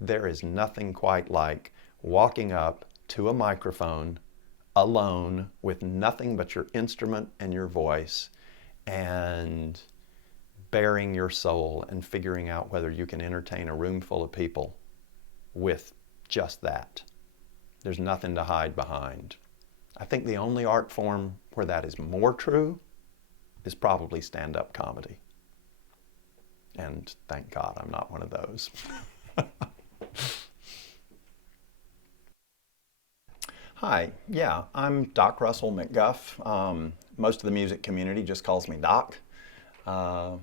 there is nothing quite like walking up to a microphone alone with nothing but your instrument and your voice and bearing your soul and figuring out whether you can entertain a room full of people with just that. There's nothing to hide behind. I think the only art form where that is more true is probably stand-up comedy. And thank God I'm not one of those. Hi, yeah, I'm Doc Russell McGuff. Most of the music community just calls me Doc. I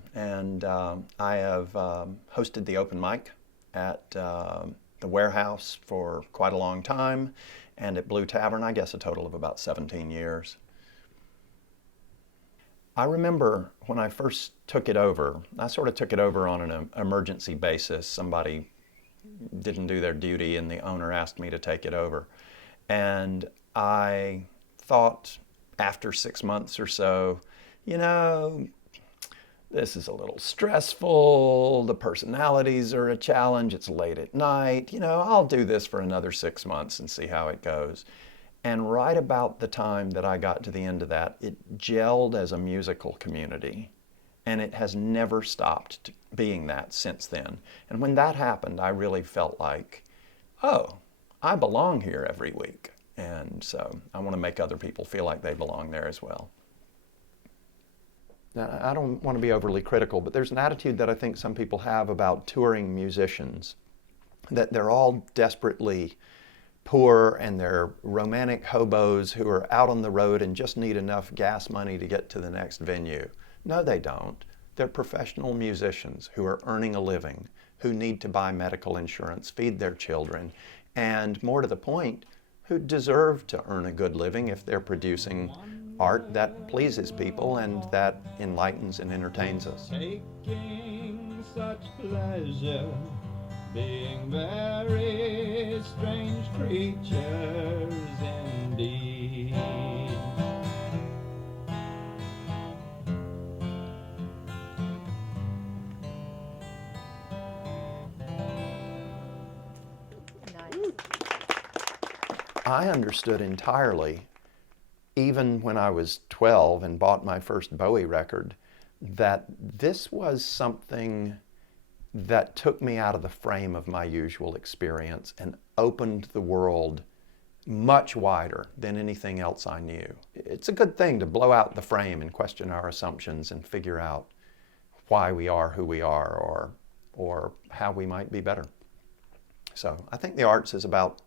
have hosted the open mic at the Warehouse for quite a long time, and at Blue Tavern, I guess a total of about 17 years. I remember when I first took it over, I sort of took it over on an emergency basis. Somebody didn't do their duty and the owner asked me to take it over. And I thought after 6 months or so, you know, this is a little stressful, the personalities are a challenge, it's late at night, you know, I'll do this for another 6 months and see how it goes. And right about the time that I got to the end of that, it gelled as a musical community. And it has never stopped being that since then. And when that happened, I really felt like, oh, I belong here every week. And so I want to make other people feel like they belong there as well. Now, I don't want to be overly critical, but there's an attitude that I think some people have about touring musicians, that they're all desperately poor and they're romantic hobos who are out on the road and just need enough gas money to get to the next venue. No, they don't. They're professional musicians who are earning a living, who need to buy medical insurance, feed their children, and more to the point, who deserve to earn a good living if they're producing art that pleases people and that enlightens and entertains us. Taking such pleasure, being very strange creatures indeed. I understood entirely, even when I was 12 and bought my first Bowie record, that this was something that took me out of the frame of my usual experience and opened the world much wider than anything else I knew. It's a good thing to blow out the frame and question our assumptions and figure out why we are who we are or how we might be better. So I think the arts is about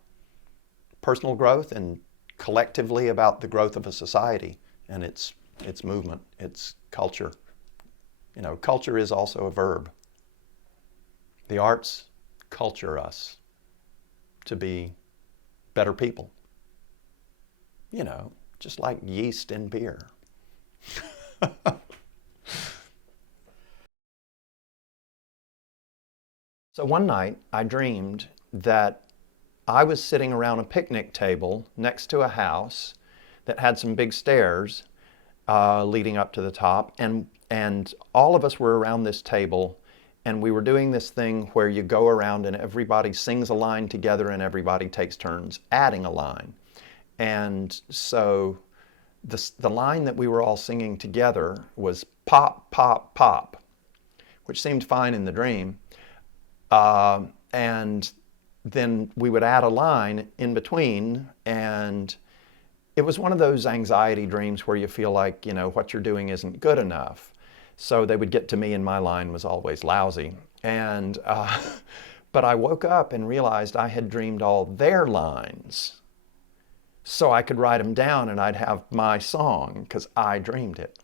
personal growth and collectively about the growth of a society and its movement, its culture. You know, culture is also a verb. The arts culture us to be better people. You know, just like yeast in beer. So one night I dreamed that I was sitting around a picnic table next to a house that had some big stairs leading up to the top, and all of us were around this table, and we were doing this thing where you go around and everybody sings a line together and everybody takes turns adding a line. And so the line that we were all singing together was pop, pop, pop, which seemed fine in the dream. And then we would add a line in between, and it was one of those anxiety dreams where you feel like, you know, what you're doing isn't good enough. So they would get to me and my line was always lousy. And, but I woke up and realized I had dreamed all their lines. So I could write them down and I'd have my song because I dreamed it.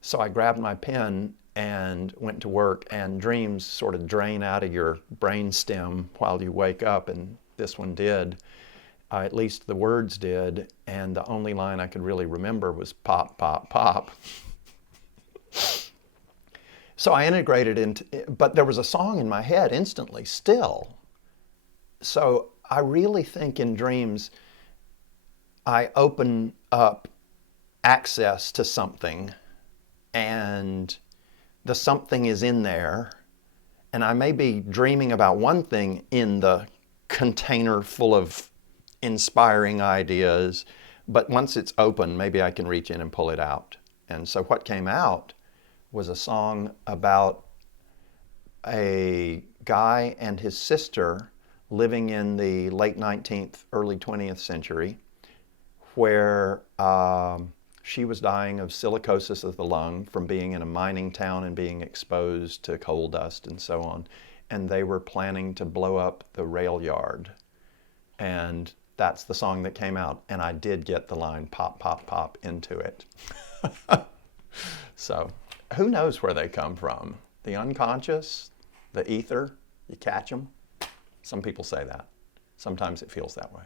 So I grabbed my pen and went to work, and dreams sort of drain out of your brain stem while you wake up, and this one did. At least the words did, and the only line I could really remember was pop, pop, pop. So I integrated into, but there was a song in my head instantly still. So I really think in dreams, I open up access to something, and the something is in there, And I may be dreaming about one thing in the container full of inspiring ideas, but once it's open, maybe I can reach in and pull it out. And so what came out was a song about a guy and his sister living in the late 19th, early 20th century, where she was dying of silicosis of the lung from being in a mining town and being exposed to coal dust and so on. And they were planning to blow up the rail yard. And that's the song that came out. And I did get the line pop, pop, pop into it. So who knows where they come from? The unconscious, the ether, you catch them? Some people say that. Sometimes it feels that way.